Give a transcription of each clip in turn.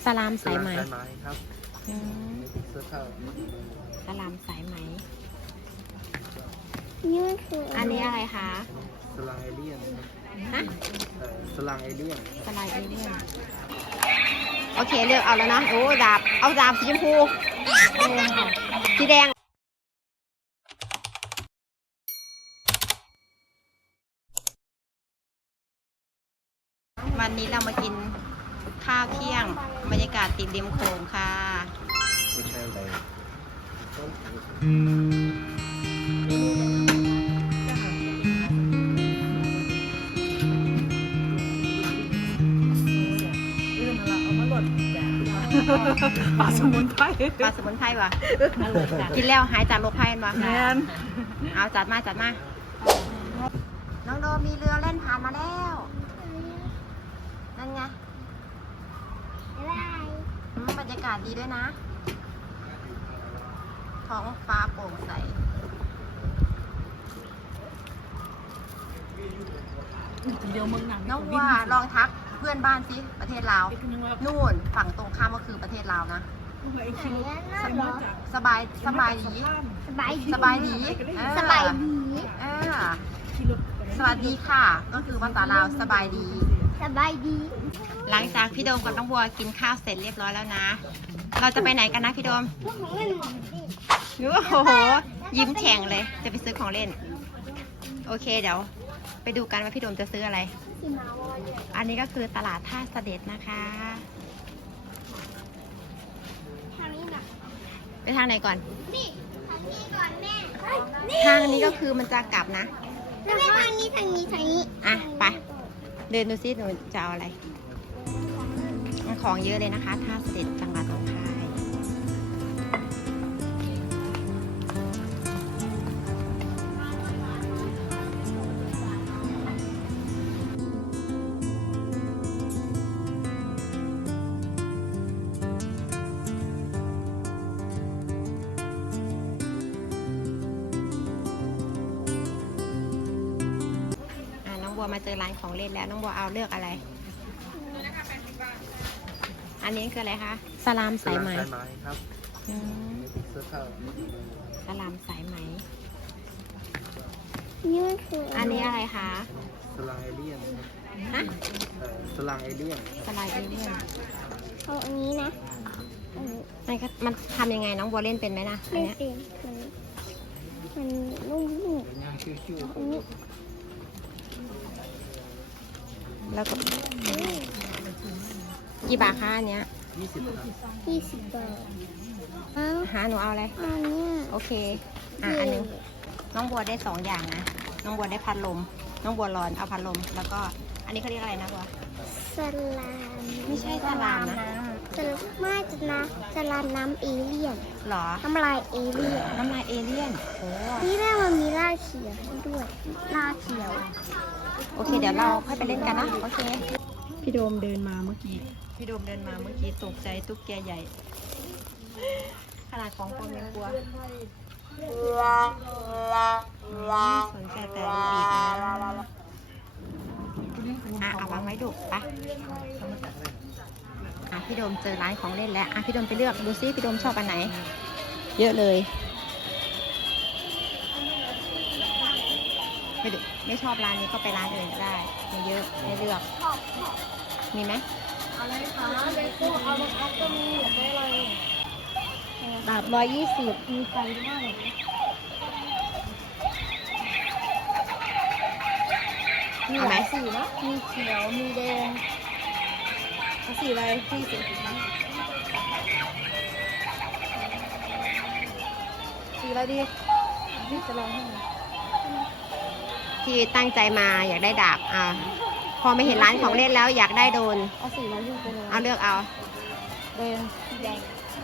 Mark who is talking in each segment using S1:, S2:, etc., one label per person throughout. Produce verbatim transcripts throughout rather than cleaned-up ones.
S1: สลามสายไหม
S2: ครับ
S1: สลามสายไหม
S3: นี่คือ
S1: อันนี้อะไรคะ
S2: สลางเอเลี่ยน
S1: ฮะ
S2: สลางเอเลี่ยน
S1: สลายเอเลี่ยนโอเคเลือกเอาแล้วนะโอ้ดาบเอาดาบสีชมพูสีแดงวันนี้เรามากินข้าวเที่ยงบรรยากาศติดริมโขงค่ะ
S2: ไม่ใช่อะไร
S4: ปลาสมุนไพร
S1: ปลาสมุนไพรวะกินแล้วหายจากโรคภัยมั้ย
S4: แมน
S1: เอาจัดมาจัดมาน้องโดมมีเรือเล่นผ่านมาแล้วนั่นไง
S3: อะไร
S1: อืมบรรยากาศดีด้วยนะท้องฟ้าโปร่งใส
S4: เดียวเมืองหนัง
S1: น้องว่าลองทักเพื่อนบ้านสิประเทศลาวนู่นฝั่งตรงข้ามก็คือประเทศลาวนะ
S3: ไหนน่าเหรอ
S1: สบายสบายดี
S3: สบายดี
S1: สบายดีเออ
S3: สบายดี
S1: เออสวัสดีค่ะ ก็คือภาษาลาวสบายดี
S3: สบายดี
S1: หลังจากพี่โดมกับน้องบัวกินข้าวเสร็จเรียบร้อยแล้วนะ เราจะไปไหนกันนะพี่โดม
S3: ของเล่นหมดสิ
S1: โอ้โห ยิ้มแฉ่งเลย จะไปซื้อของเล่น โอเคเดี๋ยว ไปดูกันว่าพี่โดมจะซื้ออะไร
S3: ที่มาวอนเนี่ย
S1: อันนี้ก็คือตลาดท่าเสด็จนะคะ
S3: ทางนี้นะ
S1: ไปทางไหนก่อน
S3: นี่ทางนี้ก่อนแม่
S1: ทางนี้ก็คือมันจะกลับนะ
S3: แล้วแม่ทางนี้ทางนี้ทางนี้
S1: อ่ะไป เดินดูซิหนูจะเอาอะไร ของเยอะเลยนะคะ ท่าเสด็จจังหวัดหนองคาย อ่ะน้องบัวมาเจอร้านของเล่นแล้ว น้องบัวเอาเลือกอะไร อันนี้คืออะไรคะ สลามสายไหม
S2: สลางครับ
S1: อืม
S2: เสื้อผ้า
S1: สลามสายไหม
S3: นี่คือ
S1: อันนี้อะไรคะ
S2: สลางเอเลี่ยน
S1: ฮะ
S2: สลางเอเลี่ยน
S1: สลายเอเลี่ยน
S3: เอาอันนี้นะอันนี้
S1: มันก็มันทำยังไงน้องบัวเล่นเป็นไหมนะอัน
S3: ไม่
S1: เนี้ย
S3: เป็นมันมันนุ่ม
S2: ย่างชื่อชื่อ
S3: ๆอันนี้
S1: แล้วก็
S3: อืม
S1: กี่บาทคะอันเนี้ย
S2: ยี่สิบครับ
S3: ยี่สิบบาทเอา
S1: หาหนูเอาอะไร
S3: อันเนี้ย
S1: โอเค อ่ะอันหนึงน้องบัวได้สองอย่างนะ น้องบัวได้พัดลม น้องบัวร้อนเอาพัดลม แล้วก็ อันนี้เขาเรียกอะไรนะบัว
S3: สลาม
S1: ไม่ใช่สลามนะ
S3: สลามไม่จะนะสลามน้ำเอเลี่ยน
S1: หรอ
S3: น้ำลายเอเลี่ยน
S1: น้ำลายเอเลี่ยน โอ้
S3: นี่แม่มันมีลาเขียวให้ด้วยลาเขียว
S1: โอเค เดี๋ยวเราค่อยไปเล่นกันนะ โอเค
S4: พี่โดมเดินมาเมื่อกี้
S1: พี่โดมเดินมาเมื่อกี้ตกใจตุ๊กแกใหญ่ ขนาดของคนยังกลัวสนใจแต่ลูกบีบนะอ่ะเอาวางไว้ดูไปอ่ะพี่โดมเจอร้านของเล่นแล้วอ่ะพี่โดมไปเลือกดูซิพี่โดมชอบอันไหน เยอะเลยไม่ดูไม่ชอบร้านนี้ก็ไปร้านอื่นก็ได้มีเยอะให้เลือก มีไหม
S3: อะไรคะเลโก้เอามาอัพก็มีอยากได้อะไร
S1: ดาบร้อยยี่สิบ
S3: มีไฟด้วย มีหลายสีเนาะมีเขียว มีแดงเอาสีอะไรสีสีสีอะไรดีนี่จะลองให้ดู
S1: ที่ตั้งใจมาอยากได้ดาบอ่ะพอไม่เห็นร้านของเล่นแล้วอยากได้โดน
S3: เอาสีอะไรดีไปเลย
S1: เอาเลือกเอา
S3: แดงสีแดง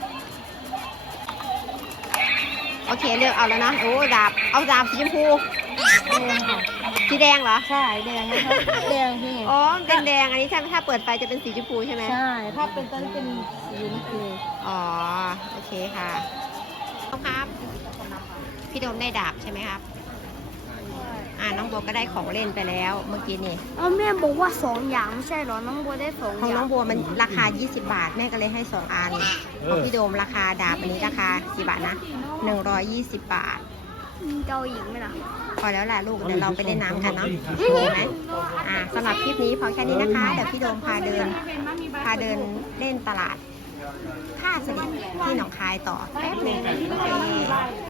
S1: โอเคเลือกเอาแล้วนะโอ้ดาบเอาดาบสีชมพู
S3: แดงค่ะ
S1: สีแดงเหรอ
S3: ใช่แดงนะคะแดงนี่ไง
S1: อ๋อเป็นแดงอันนี้ถ้าถ้าเปิดไฟจะเป็นสีชมพูใช่ไหม
S3: ใช่ ถ้าเป็นต้นเป็นสีนี่คือ
S1: อ๋อโอเคค่ะครับ พี่โดมได้ดาบใช่ไหมครับ
S3: ใ
S1: อ่าน้องบัวก็ได้ของเล่นไปแล้วเมื่อกี้นี่
S3: อ๋อแม่บอกว่าสองอย่างไม่ใช่เหรอ น้องบัวได้สอง
S1: ของ
S3: อย่า
S1: น้อง งบัวมันราคา ยี่สิบบาท แม่ก็เลยให้สองอันของพี่โดมราคาดาบอันนี้ราคากี่บาทนะหนึ่งร้อยยี่สิบบาท
S3: เกาหญิงไหมล่ะ
S1: พอแล้วแหละลูก เดี๋ยวเราไปเล่นน้ำกันเนาะโอเคไหมอ่าสำหรับคลิปนี้พอแค่นี้นะคะ เดี๋ยวพี่โดมพาเดิน พาเดินเล่นตลาดท่าเสด็จที่หนองคายต่อแป๊บหนึงโอเค